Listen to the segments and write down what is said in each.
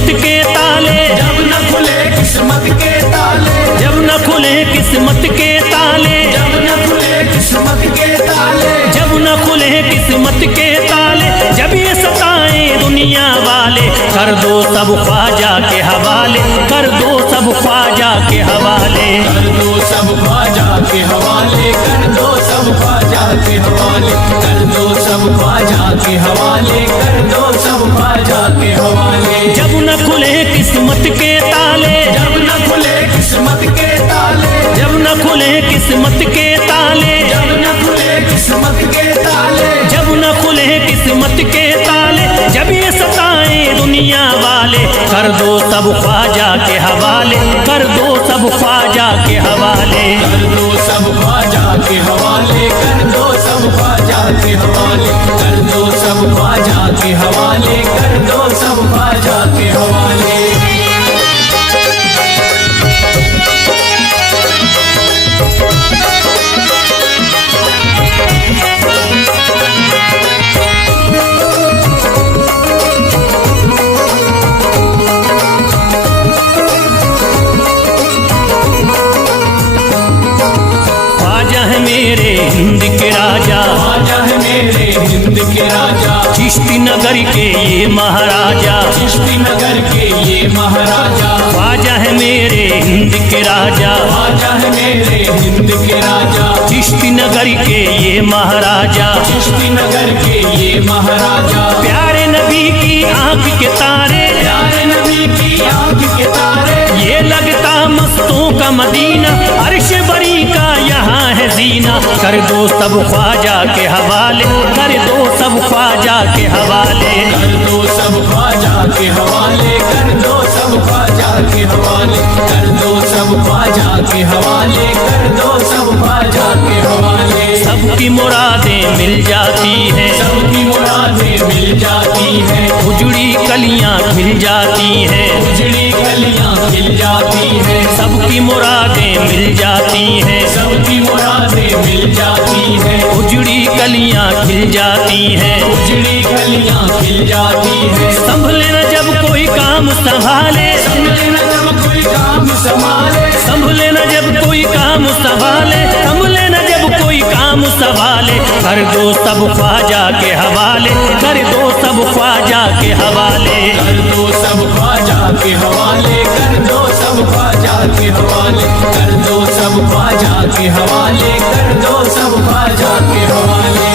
किस्मत के ताले, जब न खुले किस्मत के ताले, जब न खुले किस्मत के ताले, जब न खुले किस्मत के ताले, जब न खुले किस्मत के ताले, जब ये सताएं दुनिया वाले, कर दो सब ख्वाजा के हवाले, कर दो सब ख्वाजा के हवाले, कर दो सब ख्वाजा के हवाले, कर दो सब ख्वाजा के हवाले, कर दो सब ख्वाजा के हवाले, कर दो सब ख्वाजा के हवाले। जब न खुले किस्मत के ताले, जब न खुले किस्मत के ताले, जब न खुले किस्मत के ताले, जब न खुले किस्मत के ताले, जब न खुले किस्मत के ताले, जब ये सताएं दुनिया वाले, कर दो सब ख्वाजा के हवाले, कर दो सब ख्वाजा के हवाले, कर दो सब ख्वाजा के हवाले, कर दो सब ख्वाजा के हवाले, कर दो सब ख्वाजा के हवाले, कर दो सब ख्वाजा के हवाले। मेरे हिंद के राजा, ख्वाजा है मेरे हिंद के राजा, चिश्ती नगर के ये महाराजा, चिश्ती नगर के ये महाराजा, ख्वाजा है मेरे हिंद के राजा, ख्वाजा है मेरे हिंद के राजा, चिश्ती नगर के ये महाराजा, चिश्ती नगर के ये महाराजा, प्यारे नबी की आंख के तारे, प्यारे नबी की आंख के तारे, ये लगता मस्तों का मदीना, अर्श बरी का यहाँ है जीना, कर दो सब ख्वाजा के हवाले, कर दो सब ख्वाजा के हवाले, कर दो सब ख्वाजा के हवाले, कर दो सब ख्वाजा के हवाले, कर दो सब ख्वाजा के हवाले, कर दो सब ख्वाजा के हवाले। सबकी मुरादें मिल जाती हैं, सबकी मुरादें मिल जाती हैं, उजड़ी कलियां खिल जाती हैं, उजड़ी कलियां खिल जाती हैं, सबकी मुरादें मिल जाती हैं, सबकी मुरादें मिल जाती हैं, उजड़ी कलियां खिल जाती हैं, उजड़ी कलियां खिल जाती हैं। संभले न जब कोई काम संभाले, संभले न जब कोई काम संभाले, संभले न जब कोई काम संभाले, संभले न जब कोई काम संभाले, कर दो सब ख्वाजा के हवाले, कर दो सब ख्वाजा के हवाले, कर दो सब ख्वाजा के हवाले, कर दो सब ख्वाजा के हवाले, कर दो सब ख्वाजा के हवाले, कर दो सब ख्वाजा के हवाले।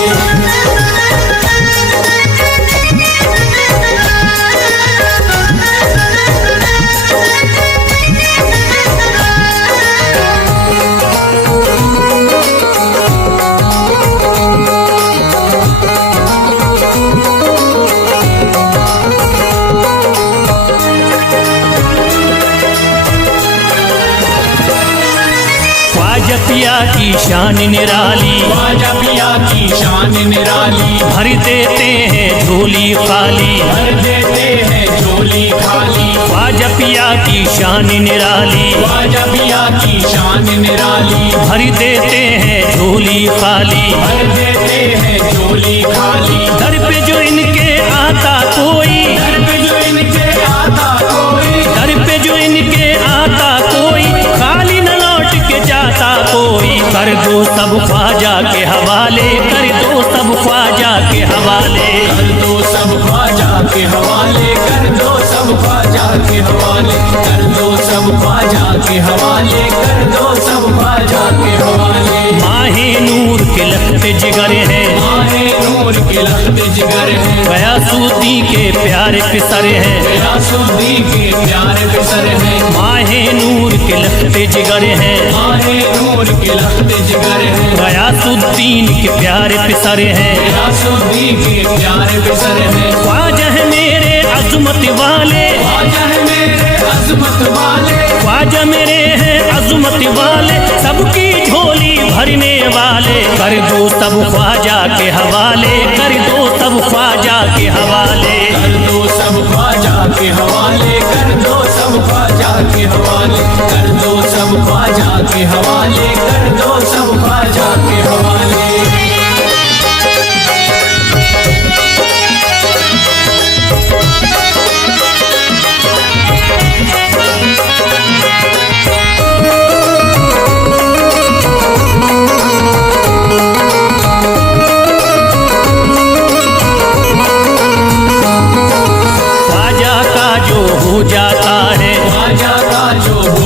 ख्वाजा पिया की शान निराली, ख्वाजा पिया की शान निराली, भर देते हैं झोली खाली, भर देते हैं झोली खाली, ख्वाजा पिया की शान निराली, ख्वाजा पिया की शान निराली, भर देते हैं झोली खाली, भर देते हैं झोली खाली, दर पे जो इनके आता कोई, दर पे जो इनके आता कोई, दर पे जो इनके आता कोई, खाली न लौट के जाता कोई, कर दो सब ख्वाजा के हवाले, कर दो सब ख्वाजा के हवाले, कर दो सब ख्वाजा के हवाले, कर दो सब ख्वाजा के हवाले, कर दो सब ख्वाजा के हवाले, कर दो सब ख्वाजा के हवाले। माहे नूर के लखते जिगर हैं, माहे नूर के लखते जिगर हैं, गयासुद्दीन के प्यारे पिसर हैं, गयासुद्दीन के प्यारे पिसर हैं, माहे नूर के लखते जिगर हैं, माहे नूर के लखते जिगर हैं, गयासुद्दीन के प्यारे पिसर हैं, गयासुद्दीन के प्यारे पिसर हैं। ख्वाजा है मेरे अज़मत वाले, ख्वाजा है मेरे अज़मत वाले, ख्वाजा मेरे हैं अज़मत वाले, सबकी झोली भरने वाले, कर दो सब ख्वाजा के हवाले, कर दो सब ख्वाजा के हवाले, कर दो सब ख्वाजा के हवाले, कर दो सब ख्वाजा के हवाले, कर दो सब ख्वाजा के हवाले, कर दो सब ख्वाजा के हवाले।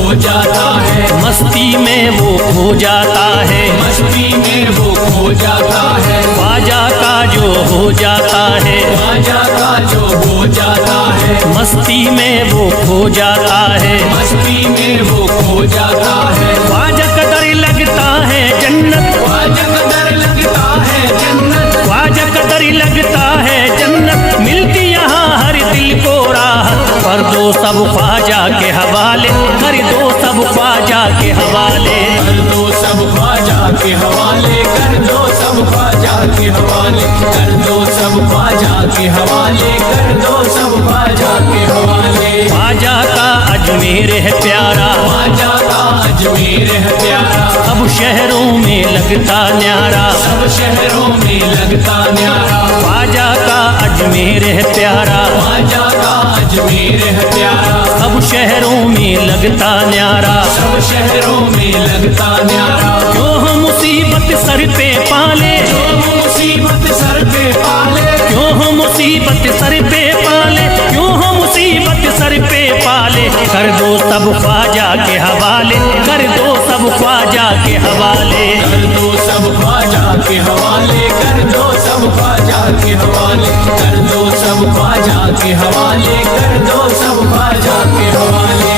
हो जाता है, मस्ती में वो खो जाता है, मस्ती में वो खो जाता है, ख्वाजा का जो हो जाता है, ख्वाजा का जो हो जाता है, मस्ती में वो खो जाता है, मस्ती में वो खो जाता है, ख्वाजा कदर लगता है जन्नत, ख्वाजा कदर लगता है जन्नत, ख्वाजा कदर लगता है जन्नत, मिलती यहाँ हर दिल को राहत, कर दो सब ख्वाजा के हवाले, कर दो सब ख्वाजा के हवाले। कर दो सब ख्वाजा के हवाले, कर दो सब ख्वाजा के हवाले, कर दो सब ख्वाजा के हवाले, कर दो सब ख्वाजा के हवाले। ख्वाजा का अजमेर है प्यारा, ख्वाजा का अजमेर है प्यारा, अब शहरों में लगता न्यारा, सब शहरों में लगता न्यारा, ख्वाजा का अजमेर है प्यारा, ख्वाजा का अजमेर है प्यारा, अब शहरों में लगता न्यारा, सब शहरों में लगता न्यारा। क्यों हम मुसीबत सर पे पाले, जो मुसीबत सर पे पाले, क्यों हम मुसीबत सर पे पाले, क्यों हम मुसीबत सर पे पाले, कर दो सब ख्वाजा के हवाले, कर दो सब ख्वाजा के हवाले। कर दो सब ख्वाजा के हवाले, कर दो सब ख्वाजा के हवाले, कर दो सब ख्वाजा के हवाले, कर दो सब ख्वाजा के हवाले।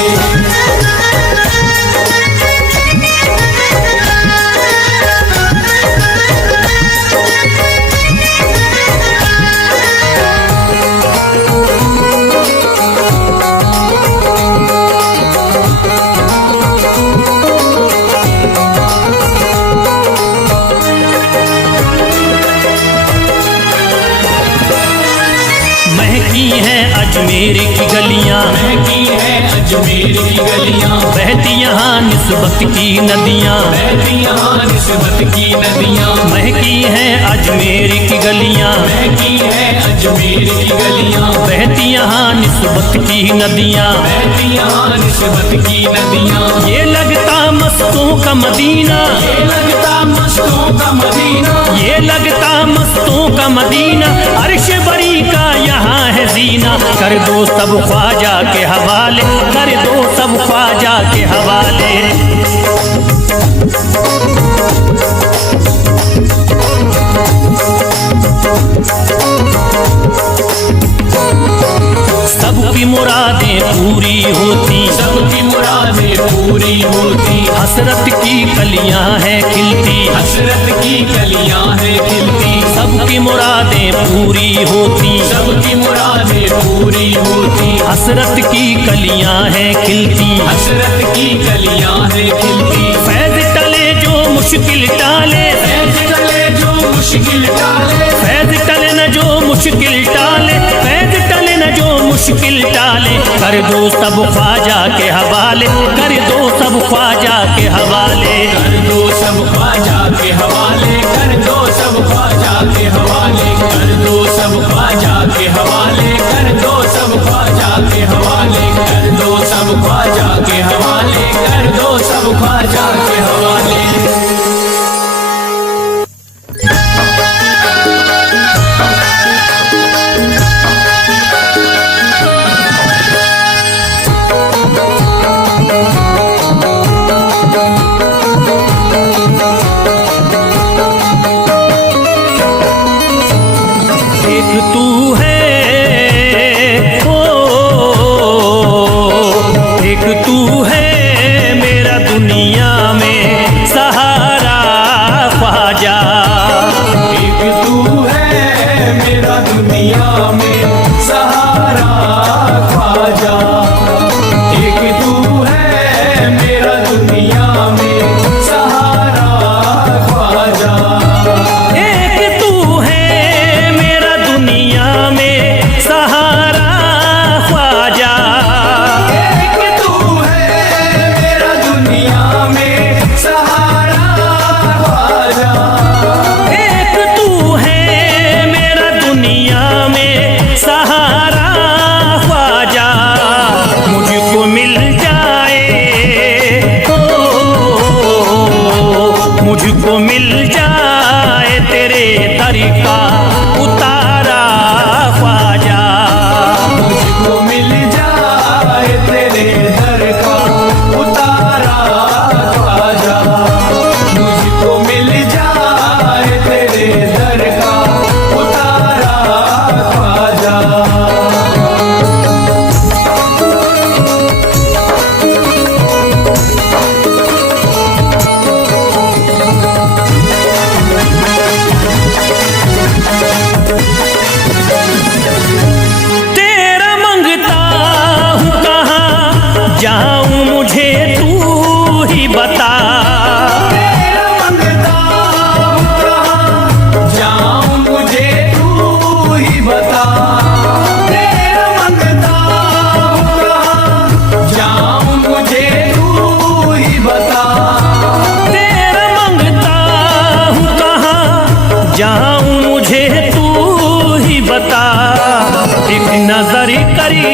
महकी हैं अजमेर की गलियां, महकी है अजमेर की गलियां, बहती यहाँ निस्बत की नदियाँ, बहती यहाँ निस्बत की नदियां, महकी हैं अजमेर की गलियाँ, महकी है अजमेर की गलियां, बहती यहाँ निस्बत की नदियाँ, बहती यहाँ निस्बत की नदियां। ये लगता मस्तों का मदीना, ये लगता मस्तों का मदीना, ये लगता मस्तों का मदीना, अर्श बरी का यहाँ है जीना, कर दो सब ख्वाजा के हवाले, कर दो सब ख्वाजा के हवाले। सबकी मुरादें पूरी होती, सबकी मुरादें पूरी होती, हसरत की कलियां हैं खिलती, हसरत की कलियां हैं खिलती, सबकी मुरादें पूरी होती, सबकी मुरादें पूरी होती, हसरत की कलियां हैं खिलती, हसरत की कलियां हैं खिलती। फैज टले जो मुश्किल टाले, फैज टले जो मुश्किल टाले, फैज टले न जो मुश्किल टाले, फैज टले न जो मुश्किल टाले, कर दो सब ख्वाजा के हवाले, कर दो सब ख्वाजा के हवाले। कर दो सब ख्वाजा के हवाले, कर दो सब ख्वाजा के हवाले, कर दो सब ख्वाजा के हवाले, कर दो सब ख्वाजा के हवाले, कर दो सब ख्वाजा के हवाले, कर दो सब ख्वाजा के हवाले। एक तू है ओ, एक तू है मेरा दुनिया मुझे तू ही बता, तेरा मंगता हूँ कहाँ जाऊं मुझे तू ही बता, तेरा मंगता हूँ कहाँ जाऊं मुझे तू ही बता, तेरा मंगता हूँ कहाँ जाऊं मुझे तू ही बता, एक नजर करी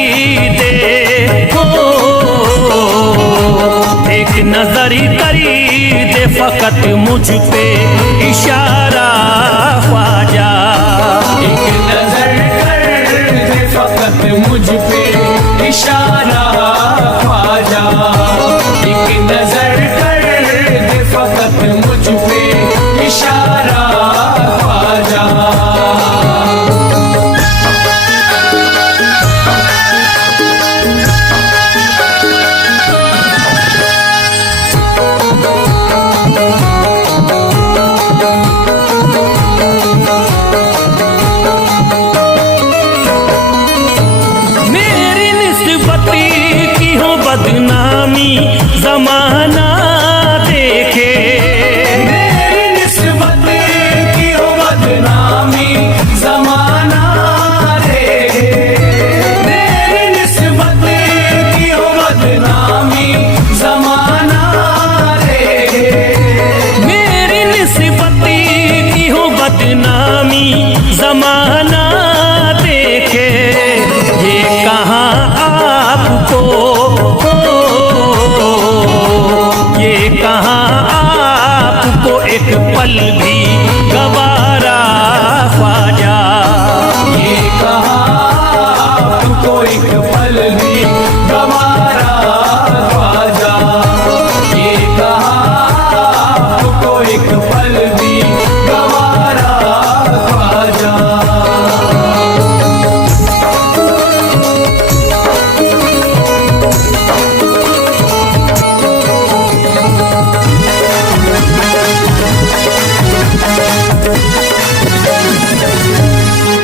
दे हो, एक नजर करी दे फकत मुझ पे इशारा ख्वाजा, एक नजर कर दे फकत मुझ पे इशारा ख्वाजा, एक नजर कर दे फकत मुझ पे इशारा ख्वाजा। मेरी निस्बती की हो बदनामी जमाना देखे, मेरी निस्बत की हो बदनामी जमाना देखे, मेरी निस्बत की हो बदनामी जमाना देखे, मेरी निस्बती की हो बदनामी जमाना देखे, ये कहाँ आपको ये कहाँ आपको एक पल भी गवारा ख्वाजा, ये कहाँ आपको एक पल भी गवारा ख्वाजा, ये कहाँ आपको एक पल भी गवारा ख्वाजा।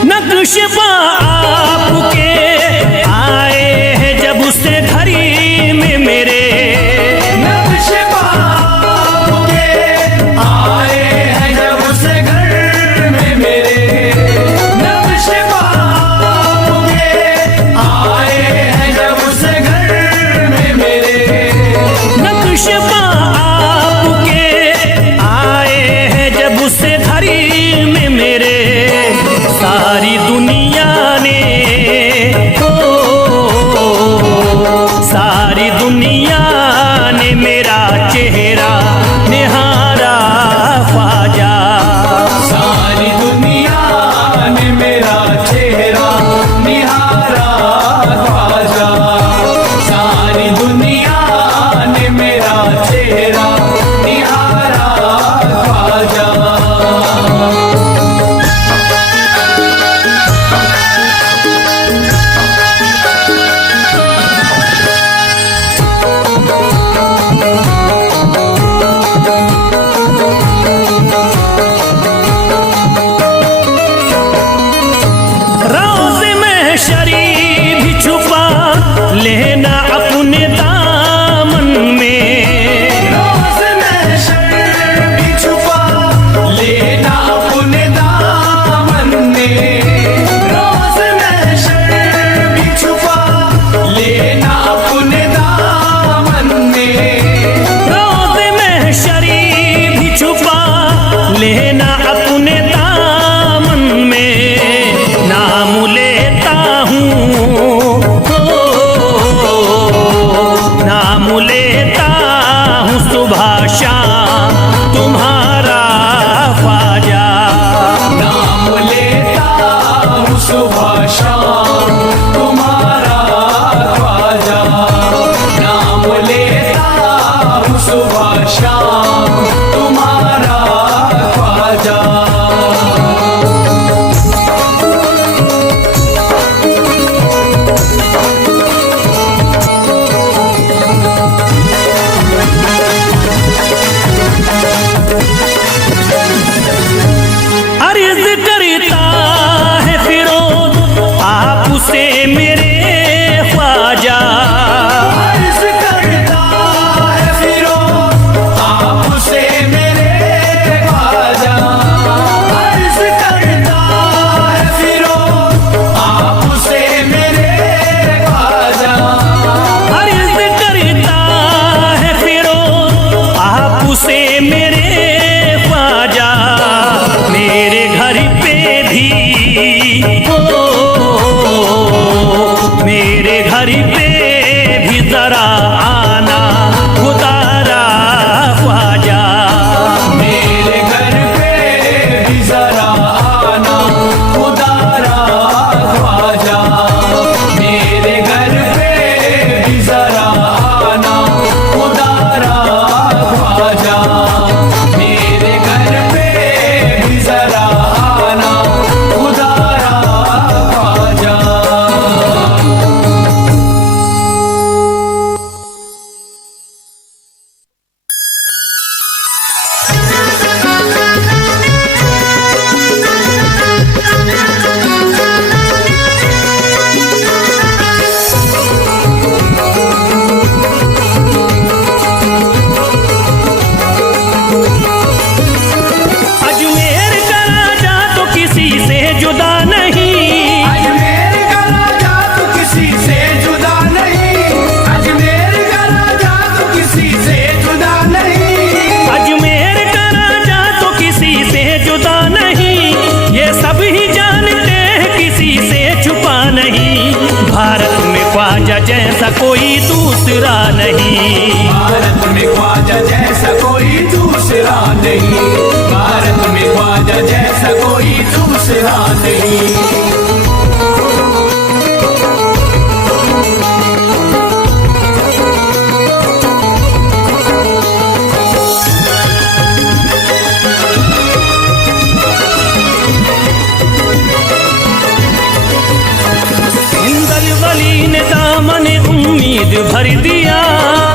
नक्श आपके आए हैं जब से घड़ी में मेरे, नक्श आपके आए हैं जब से घर में मेरे, नक्श आपके आए हैं जब से घर में मेरे, नक्श आपके आए हैं जब से घड़ी में मेरे, सारी दुनिया ने सारी दुनिया ने मेरा चेहरा निहारा ख्वाजा, सारी दुनिया ने मेरा चेहरा निहारा ख्वाजा, सारी दुनिया ने मेरा चेहरा निहारा ख्वाजा। रोज़ महशरी भी छुपा लेना अपने दामन में, रोज़ महशर भी छुपा लेना अपने दामन में, रोज़ महशर भी छुपा लेना अपने दामन में, रोज़ महशरी भी छुपा लेना अपने दामन में, नाम लेता हूँ नाम लेता हूँ सुबह शाम तुम्हारा ख्वाजा, नाम लेता हूँ सुबह शाम तुम्हारा ख्वाजा, नाम लेता हूँ सुबह शाम तुम्हारा ख्वाजा। अर्ज़ करता है फिरोज आपसे मेरे ख्वाजा, अर्ज़ करता कोई दूसरा नहीं। भारत में ख्वाजा जैसा कोई दूसरा नहीं, भारत में ख्वाजा जैसा कोई दूसरा नहीं। हिंदल वली ने दामने उम्मीद भर दिया,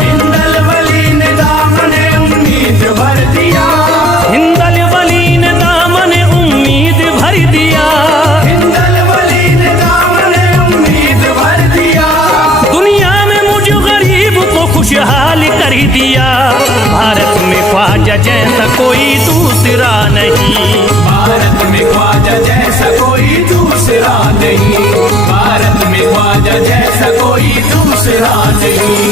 हिंदल वली ने दामने उम्मीद भर दिया, हिंदल वली ने दामने उम्मीद भर दिया, हिंदल वली ने दामने उम्मीद भर दिया। दुनिया में मुझ गरीब को खुशहाल कर दिया। भारत में ख्वाजा जैसा कोई दूसरा नहीं, भारत में ख्वाजा जैसा कोई दूसरा नहीं, भारत में ख्वाजा जैसा कोई दूसरा नहीं।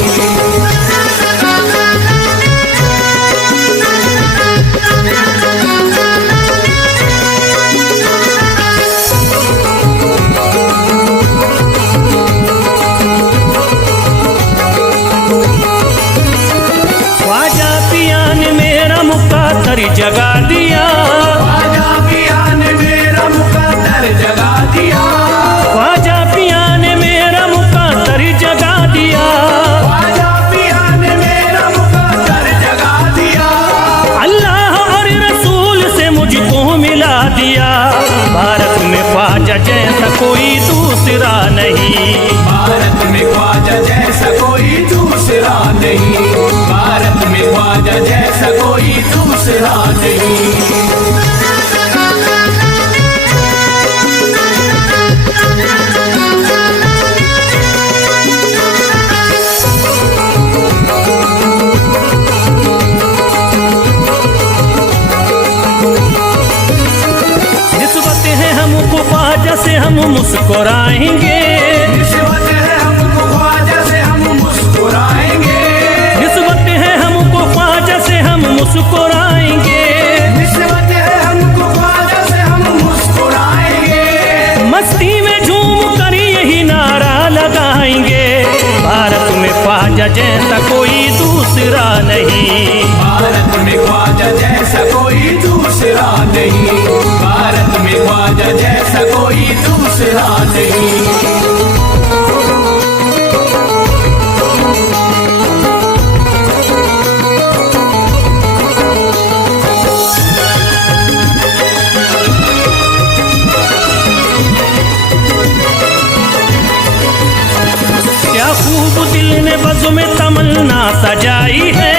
ख्वाजा पिया ने मेरा मुक़द्दर जगा दिया, ख्वाजा पिया ने मेरा मुक़द्दर जगा दिया, ख्वाजा पिया ने मेरा मुक़द्दर जगा दिया, ख्वाजा पिया ने मेरा मुक़द्दर जगा दिया। अल्लाह और रसूल से मुझको मिला दिया। भारत में ख्वाजा जैसा कोई दूसरा नहीं, भारत में ख्वाजा जैसा कोई दूसरा नहीं, भारत में ख्वाजा जैसा कोई दूसरा नहीं। निस्बत है हमको ख्वाजा से हम मुस्कुराएंगे, निस्बत है हमको ख्वाजा से हम मुस्कुराएंगे, निस्बत है हमको ख्वाजा से हम मुस्कुराएंगे, निस्बत है हमको ख्वाजा से हम मुस्कुराएंगे। मस्ती में झूम कर यही नारा लगाएंगे। भारत में ख्वाजा जैसा कोई दूसरा नहीं, भारत में ख्वाजा जैसा कोई दूसरा नहीं, भारत में ख्वाजा जैसा कोई दूसरा नहीं। क्या खूब दिल ने बज़्म में तमन्ना सजाई है,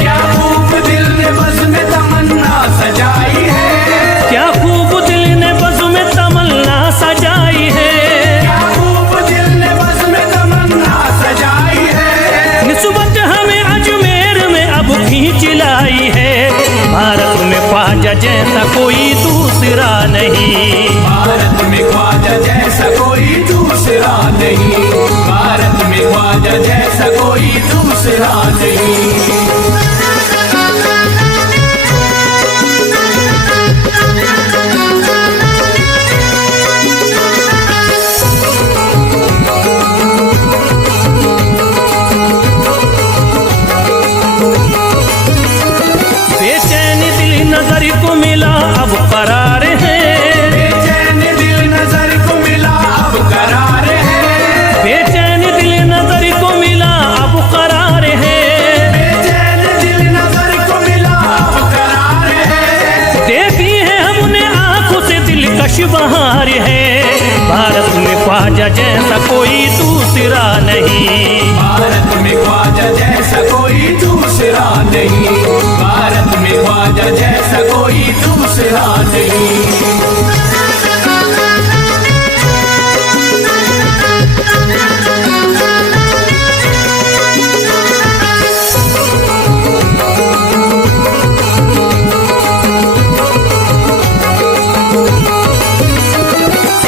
क्या खूब दिल ने बज़्म में तमन्ना सजाई है, क्या खूब दिल ने बज़्म में तमन्ना सजाई है, क्या खूब दिल ने बज़्म में तमन्ना सजाई है। निस्बत हमें अजमेर में अब खींच लाई है। भारत में ख्वाजा जैसा कोई दूसरा नहीं, भारत में ख्वाजा जैसा कोई दूसरा नहीं, भारत में ख्वाजा जैसा कोई दूसरा नहीं। बेचैन दिल नजर को मिला अब करार है, बेचैन दिल नजर को मिला अब करार है, बेचैन दिल नजर को मिला अब करार है, बेचैन दिल नजर को मिला अब करार है। देखी है हमने आंखों से दिलकश बहार है। भारत में ख्वाजा जैसा कोई दूसरा नहीं, भारत में ख्वाजा जैसा कोई दूसरा नहीं, भारत में ख्वाजा जैसा कोई दूसरा नहीं।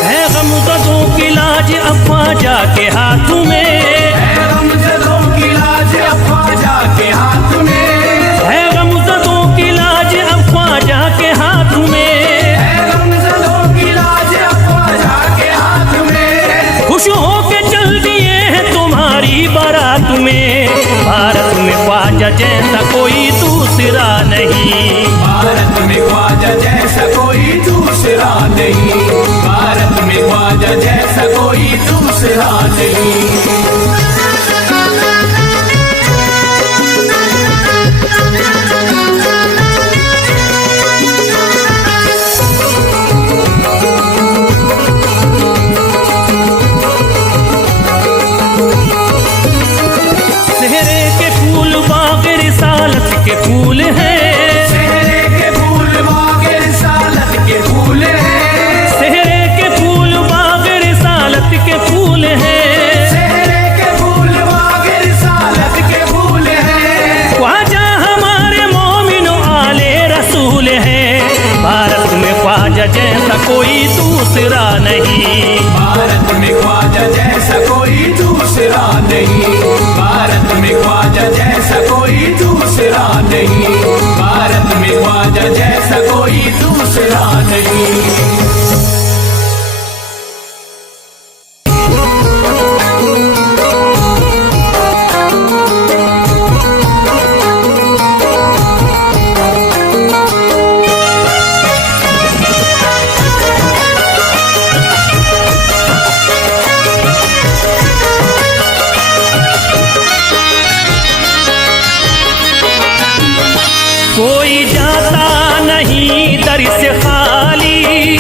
है गमज़दों की लाज अब ख्वाजा के हाथ में, है गमज़दों की लाज अब ख्वाजा के हाथ में, है गमज़दों की लाज अब ख्वाजा के हाथ में, जैसा कोई दूसरा नहीं। भारत में ख्वाजा जैसा कोई दूसरा नहीं, भारत में ख्वाजा जैसा कोई दूसरा नहीं। सेहरे के फूल बाग रिसालत के फूल हैं, सेहरे के फूल बाग रिसालत के फूल हैं, सेहरे के फूल बाग रिसालत के फूल हैं, सेहरे के फूल बाग रिसालत के फूल हैं। ख्वाजा हमारे मोमिनो आले रसूल हैं। भारत में ख्वाजा जैसा कोई दूसरा नहीं, भारत में ख्वाजा जैसा कोई दूसरा नहीं, भारत में ख्वाजा जैसा कोई दूसरा नहीं, भारत में ख्वाजा जैसा कोई दूसरा नहीं। कोई जाता नहीं दर से खाली,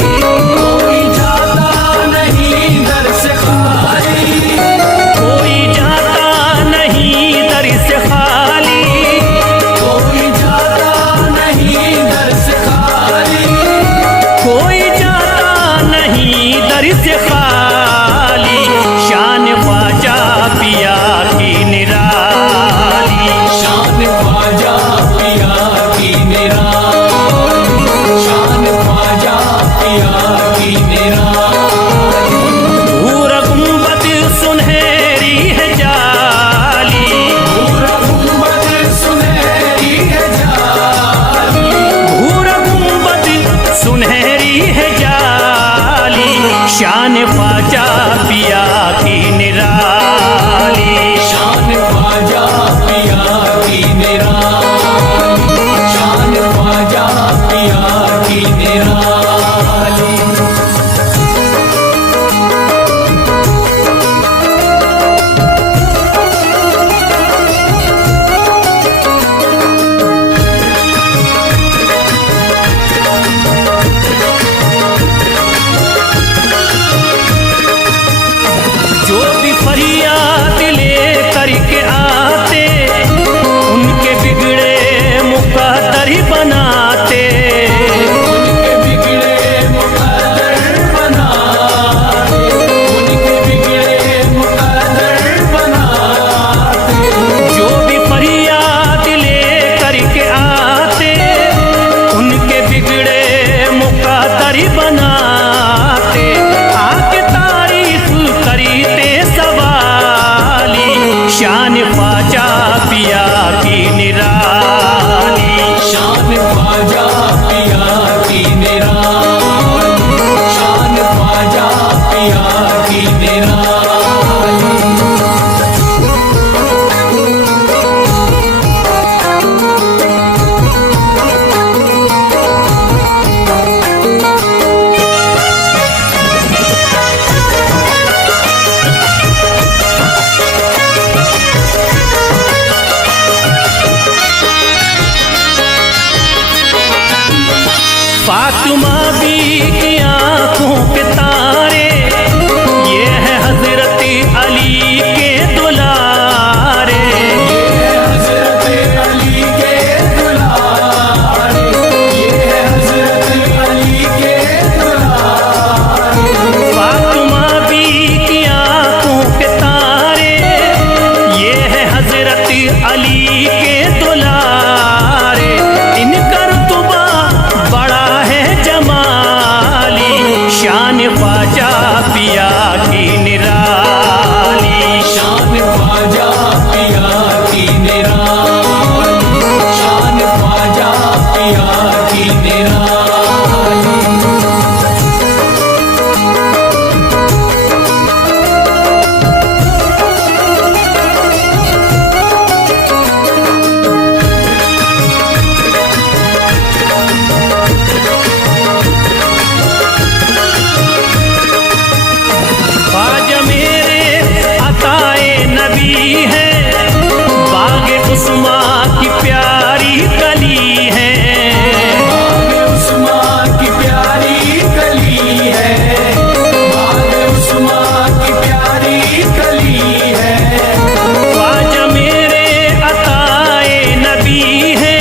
की प्यारी कली है, बाग उस्मा की प्यारी कली है, बाग उस्मा की प्यारी कली है। ख्वाजा मेरे अताए नबी है,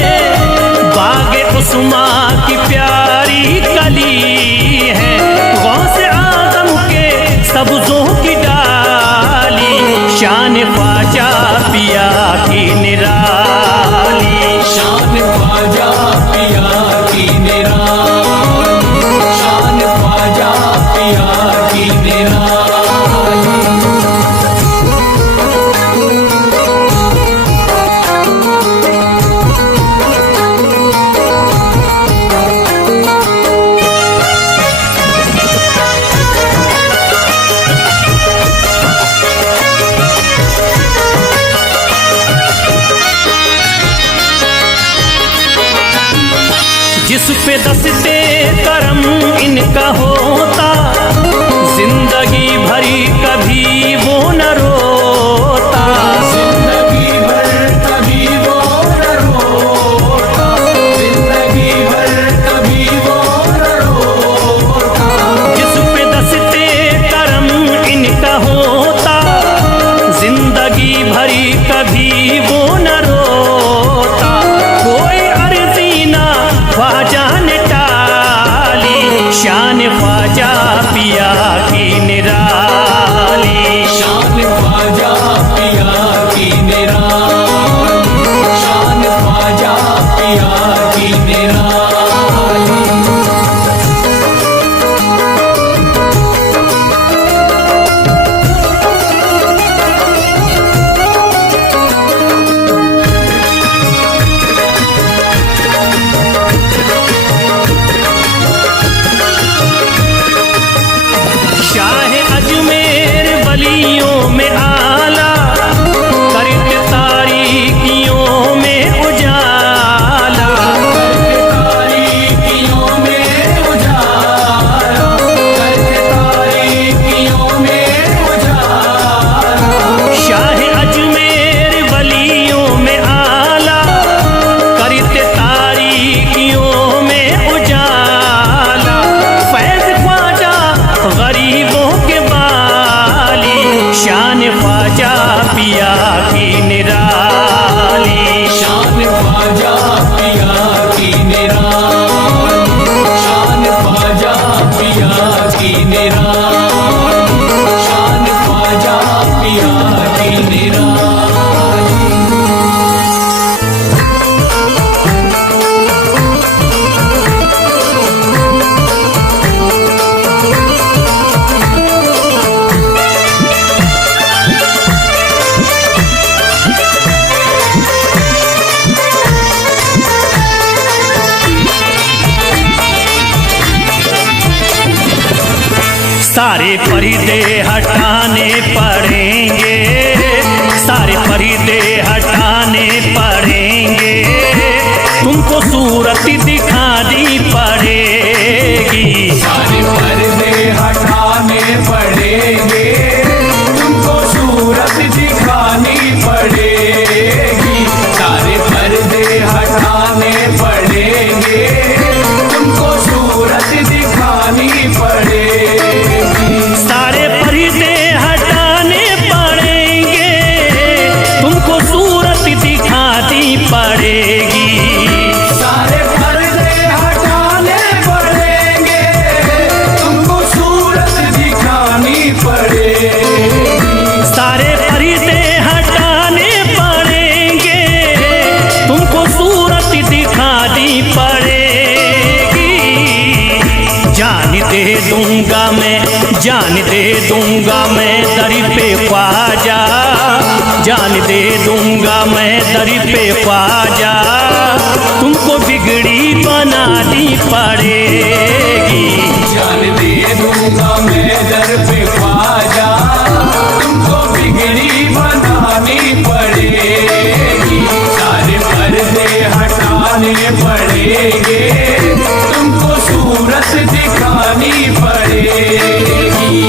बाग उस्मा की प्यारी कली है। गौसे आदम के सब्जों की डाली, शान ख्वाजा पिया की निराली, शान ख्वाजा पिया की निराली, शान ख्वाजा पिया की निराली। जिस पे दस्ते करम इनका होता, जिंदगी भरी कभी वो न रोता, जिंदगी भर कभी वो न रोता, जिंदगी भर कभी वो न रोता। जिस पे दस्ते करम इनका होता, जिंदगी भरी कभी वो न रोता। कोई अर्जी ना ख्वाजा ने टाली, शान ख्वाजा पिया की निराली, शान ख्वाजा पिया की निराली, शान ख्वाजा पिया की निराली। शाह अजमेर वलियों में आला, करके तारीकियों में उजाला, करके तारीकियों में उजाला, करके तारीकियों में उजाला। शाह अजमेर वलियों में आला, करते तारीकियों में उजाला। फैज ख्वाजा गरीबों के बाली, शान ख्वाजा पिया की निराली, शान ख्वाजा पिया की निराली, शान ख्वाजा पिया की निराली, शान ख्वाजा पिया की निराली। सारे पर्दे हटाने पड़ेंगे, सारे पर्दे हटाने पड़ेंगे, तुमको सूरत दिखानी पड़ेगी, सारे पर्दे हटाने पड़ेंगे, तुमको सूरत दिखानी पड़ेगी। सारे पर्दे हटाने पड़ेंगे, तुमको सूरत दिखानी पड़ेगी। सारे पर्दे हटाने पड़ेंगे, तुमको सूरत दिखानी पड़ेगी। सारे पर्दे हटाने पड़ेंगे, तुमको सूरत दिखानी पड़ेगी। सारे पर्दे हटाने पड़ेंगे, तुमको सूरत दिखानी पड़ेगी। जान दे दूंगा मैं, जान दे दूंगा मैं दर पे ख्वाजा, जान दे दूंगा मैं दर पे ख्वाजा, तुमको बिगड़ी बनानी पड़ेगी। जान दे दूंगा मैं दर पे ख्वाजा, तुमको बिगड़ी बनानी पड़ेगी। सारे पर्दे हटाने पड़ेंगे, तुमको सूरत दिखानी पड़ेगी।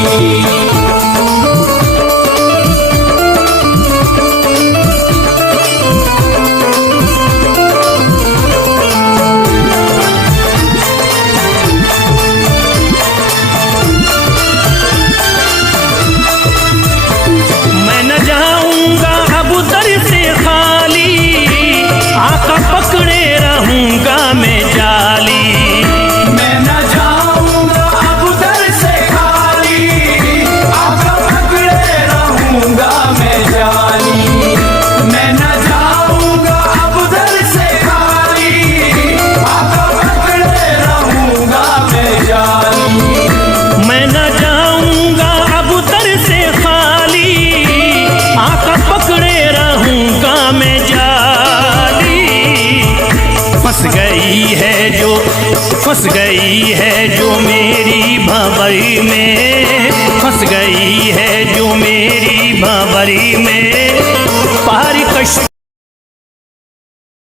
गई है जो, फंस गई है जो मेरी भंवरी में, फंस गई है जो मेरी भंवरी में। पार कश्ती